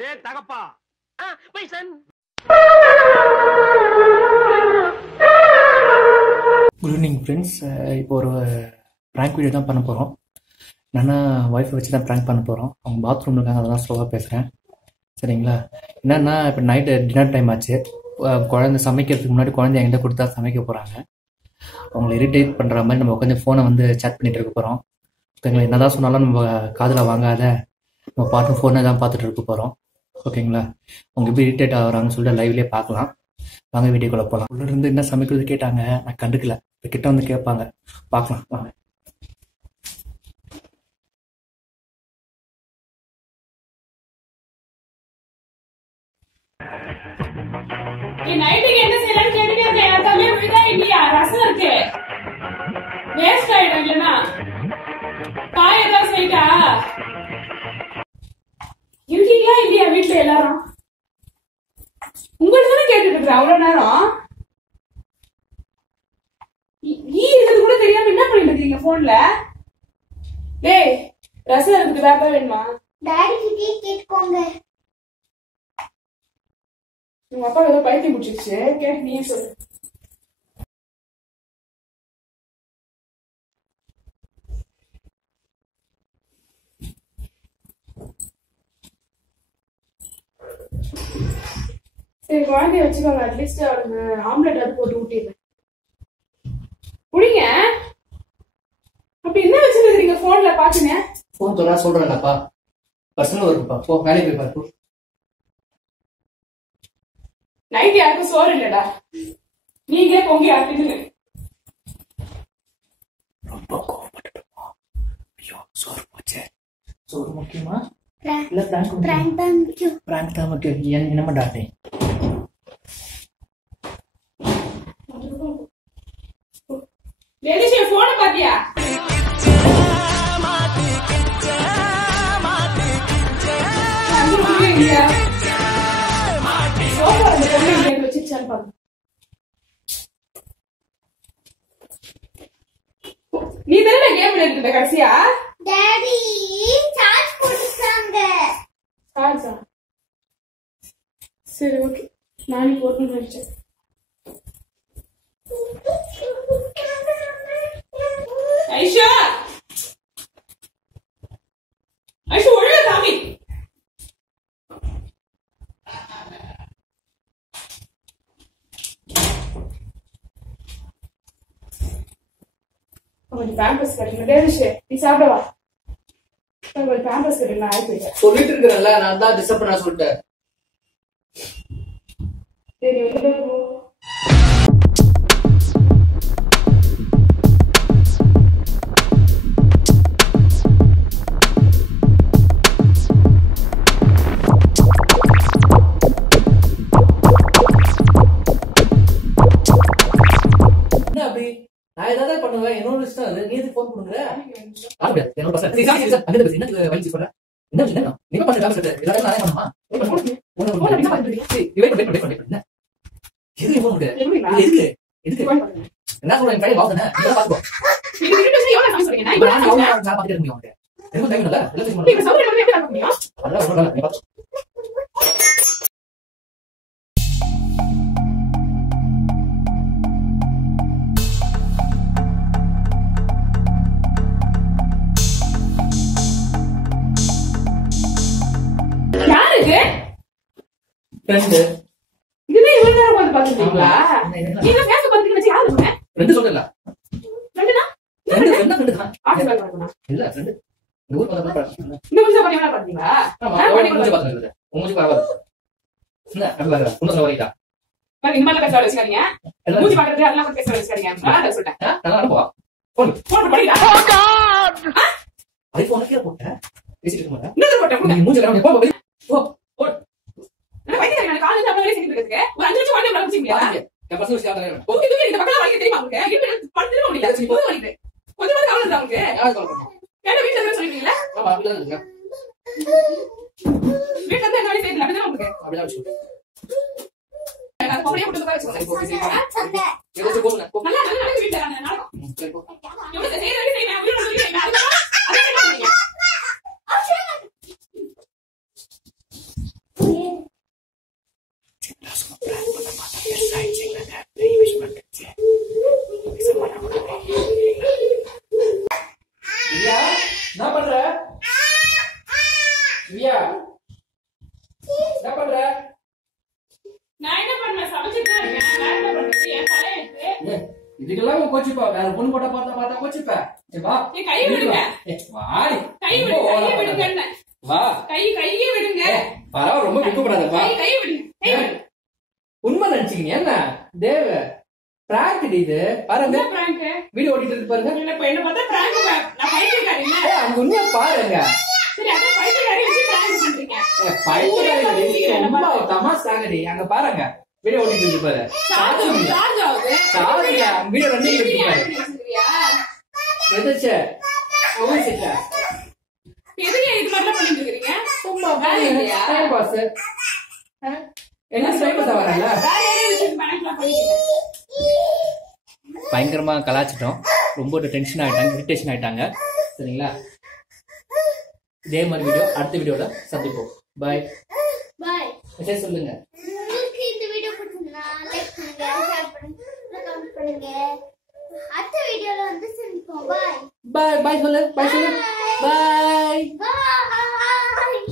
டேய் தகப்பா bison. Good evening friends. இப்போ ஒரு ப்ராங்க் வீடியோ தான் பண்ண போகிறோம். என்னென்னா ஒய்ஃபை வச்சு தான் ப்ராங்க் பண்ண போகிறோம். அவங்க பாத்ரூமில் இருக்காங்க, அதெல்லாம் ஸ்லோவாக பேசுகிறேன், சரிங்களா? என்னென்னா இப்போ நைட்டு டின்னர் டைம் ஆச்சு. குழந்தை சமைக்கிறதுக்கு முன்னாடி குழந்தை என்கிட்ட கொடுத்தா சமைக்க போகிறாங்க. அவங்களை இரிட்டேட் பண்ணுற மாதிரி நம்ம உட்காந்து ஃபோனை வந்து சேட் பண்ணிகிட்டு இருக்க போகிறோம். ஓகேங்களா? என்ன தான் சொன்னாலும் நம்ம காதில் வாங்காத நம்ம பாட்டு ஃபோனை தான் பார்த்துட்டு இருக்க போகிறோம். ஓகேங்களா? அவங்க எப்படி இரிட்டேட் ஆகுறாங்கன்னு சொல்லிட்டு லைவ்லேயே பார்க்கலாம். வாங்க வீடியோக்குள்ளே போகலாம். உள்ள இருந்து என்ன சமைக்கிறது கேட்டாங்க, நான் கண்டுக்கல. கிட்ட வந்து கேட்பாங்க, பார்க்கலாம் வாங்க. நைட்டுக்கு என்ன செய்யலாம்னு கேட்டுட்டே இருக்கேன். யாருக்காமே விழுதா இல்லையா? ரசம் இருக்கு, வேஸ்ட் ஆயிடும். இல்லைன்னா காய் ஏதாவது செய்யட்டா? இருக்கீங்களா இல்லையா வீட்டுல எல்லாரும்? உங்களுக்கு தானே கேட்டுட்டு இருக்கிறேன் அவ்வளவு நேரம். இருக்கிறது கூட தெரியாம என்ன பண்ணிட்டு இருக்கீங்க போன்ல? டேய், ரசம் இருக்குது, வேப்ப வேணுமா? டாடி கிட்டே கேட்கோங்க. உங்க அப்பா ஏதோ பைத்தியம் முடிச்சிருச்சு, கேட்டு நீயே சொல்லு. சரி, குழந்தைய வச்சுக்கோங்க. அட்லீஸ்ட் அவனுக்கு ஆம்லெட் அது போட்டு ஊட்டிடுறேன். புடிங்க. அப்ப என்ன வச்சிருக்கீங்க போன்ல பாத்துங்க? ஃபோன் தொட சொல்கிறேன்டாப்பா, பர்சனல் இருக்குப்பா, போ வேலைக்கு போய் பார்த்து. நைட் யாருக்கும் சோறு இல்லடா, நீங்களே பொங்கி ஆக்கிடுங்க. ரொம்ப கோவப்பட்டுட்டோமா? ஐயோ, சோறு போச்சே. சோறு முக்கியமா இல்ல பிராங்க்? பிராங்க் தான் முக்கியம். பிராங்க் தான் முக்கியம். என்னமா டாட்டே? வெளியே போன பாத்தியா? நீ தானே கேம் விளையாடுற கடைசியா? டாடி சார்ஜ் போட்டுட்டாங்க. சார்ஜா? சரி, ஓகே, நானே போட்டு வச்சேன். ஐஷா, ஐஷா ஒழுங்கா காமி. கொஞ்சம் பேம்பர்ஸ் கட்டுங்க. டேவிஷ், நீ சாப்பிடவா? கொஞ்சம் பேம்பர்ஸ் கட்டுங்க, நான் ஆயிட்டு சொல்லிட்டு இருக்கிறேன்ல, நான் தான் டிஸ்டர்ப் பண்ண சொல்லிட்டேன். சரி, வந்து என்ன அப்படி? நான் ஏதாவது பண்ணுவேன், என்னோட இஷ்டம் அது. நீ எதுக்கு ஃபோன் பண்ணுங்க? என்னோட பசங்க நீ சாமி சார் அங்க என்ன வயசு சொல்ற? என்ன என்ன நீ என்ன பண்ற? சார் எல்லாரும் நானே பண்ணுமா? என்ன பண்ணிட்டு என்ன இது ஃபோன் பண்ணு. எதுக்கு எதுக்கு என்ன சொல்றேன்? கையில வாங்குனே, இதெல்லாம் பாத்துக்கோ. நீங்க ரெண்டு பேரும் எவ்வளவு டைம் சொல்றீங்க? நான் இப்ப நான் பாத்துட்டே இருக்கேன். உனக்கு என்ன டைம் இல்ல, எல்லாம் செக் நீங்க பண்ணு. சவுண்ட் எப்படி பண்ண முடியும்? அதெல்லாம் ஒண்ணும் நீ பாத்து. யாரு இது? ஃப்ரெண்ட் இதுதான் இவ்வளவு நேரம் உட்கார்ந்து பாத்துட்டீங்களா? நீங்க பேச பாத்துட்டு வச்சு யாரு சொன்னேன்? ஃப்ரெண்ட் சொல்லல. ரெண்டுனா ஃப்ரெண்ட் தான். ஆஃபீஸ் வேலை பண்ணா இல்ல ஃப்ரெண்ட். இந்த ஊர் பக்கத்துல பழக்கம். இந்த விஷயம் பண்ணி வேலை பாத்தீங்களா? ஆமா, மூஞ்சி பாத்துறது. மூஞ்சி பரவாயில்ல. என்ன அப்படி குடும்பத்துல வரைட்டா இந்த மாதிரி பேச வச்சுக்காதீங்க. மூஞ்சி பாக்குறது அதெல்லாம் பேச வச்சுக்காதீங்க. நான் சொல்லிட்டேன். நல்லா போவா. போன் படிடா. ஐபோன் கீழ போட்டேன். பேசிட்டு இருக்க மாட்டேன். இன்னொரு போட்டேன். நீ மூஞ்சி கலங்க போ போ போ. நான் வைக்கிறேன். நான் காலையில அப்பவே வேலை செஞ்சுட்டு இருக்கேன். ஒரு 5 நிமிஷம் வாங்க முடியுங்களா? என் பர்சனல் விஷயம் தான். ஓகே, இது இந்த பக்கத்துல வாங்கி தெரியுமா உங்களுக்கு? இன்னும் படுத்துற முடியல. போய் வாங்கிட்டேன். கொஞ்சமா கவலை இருக்கா உங்களுக்கு? யாரை கால் பண்ணா? ஏன்னா வீட்ல இருந்து சொல்லிட்டீங்களா? ஆமா, அப்படிதான் இருக்கு. வீட்ல இருந்து என்ன வேலை செய்யல அப்படிதான் உங்களுக்கு? அப்படிதான் வச்சு. நான் அப்படியே போட்டு தான் வச்சுக்கோங்க. சண்டை. ஏதாச்சும் போடுங்க. போ. நல்லா நல்லா வீட்ல நான் நடக்கும். சரி போ. இவங்க செய்யற வேலை செய்யணும். அப்படின்னு சொல்லிட்டீங்க. அதுதான் என்ன பண்ணீங்க? என்ன பண்ற? நான் என்ன பண்ணேன்? சமைச்சிட்டு தான் இருக்கேன். நான் என்ன பண்றது? என் தலையெழுத்து. ஏய், இதுக்கெல்லாம் கோச்சிப்பா. வேற பொண்ணு போட்டா பார்த்தா கோச்சிப்ப. சரி வா. என் கையை விடுங்க. வாடி. கையை விடுங்க. வா. கையை விடுங்க. பரவாயில்ல, ரொம்ப விக்கப்படாத. வா. கையை விடுங்க. கையை விடுங்க. உண்மை நினைச்சீங்க என்ன தேவ? பிராங்க் இது பாருங்க. என்ன prank? வீடியோ ஓடிட்டு இருக்கு பாருங்க. என்ன பார்த்தா prank நான் பைத்தியக்காரி இல்ல. அங்க உண்மையா பாருங்க. சரி அதான் பைத்தியக்காரி வச்சு prank பண்றீங்க. பைத்தியக்காரி ரொம்ப தமாஷாங்கடி. அங்க பாருங்க வீடியோ ஓடிட்டு இருக்கு பாரு. சார்ஜ் ஆகுது. சாரியா வீடியோ ரன்னிங் இருக்கு பாரு. வச்சிருக்கியா? எதச்சே ஓசிட்ட எதுக்கு இது மாதிரிலாம் பண்ணிட்டு இருக்கீங்க? சும்மா வேலை இல்லையா? Time pass. என்ன டைம் பாஸ் ஆவறல? வேற யாரையும் வச்சு prank பண்ணிட்டு பயங்கரமா கலாச்சிட்டோம். ரொம்ப டென்ஷன் ஆயிட்டாங்க, இரிட்டேஷன் ஆயிட்டாங்க. சரிங்களா? இதே மாதிரி வீடியோ அடுத்த வீடியோல சந்திப்போம். By by. மெசேஜ் சொல்லுங்க. உங்களுக்கு இந்த வீடியோ பிடிச்சிருந்தா லைக் பண்ணுங்க, ஷேர் பண்ணுங்க, கமெண்ட் பண்ணுங்க. அடுத்த வீடியோல வந்து சந்திப்போம். பை பை பை சொல்லு. பை சொல்லு. பை. பை.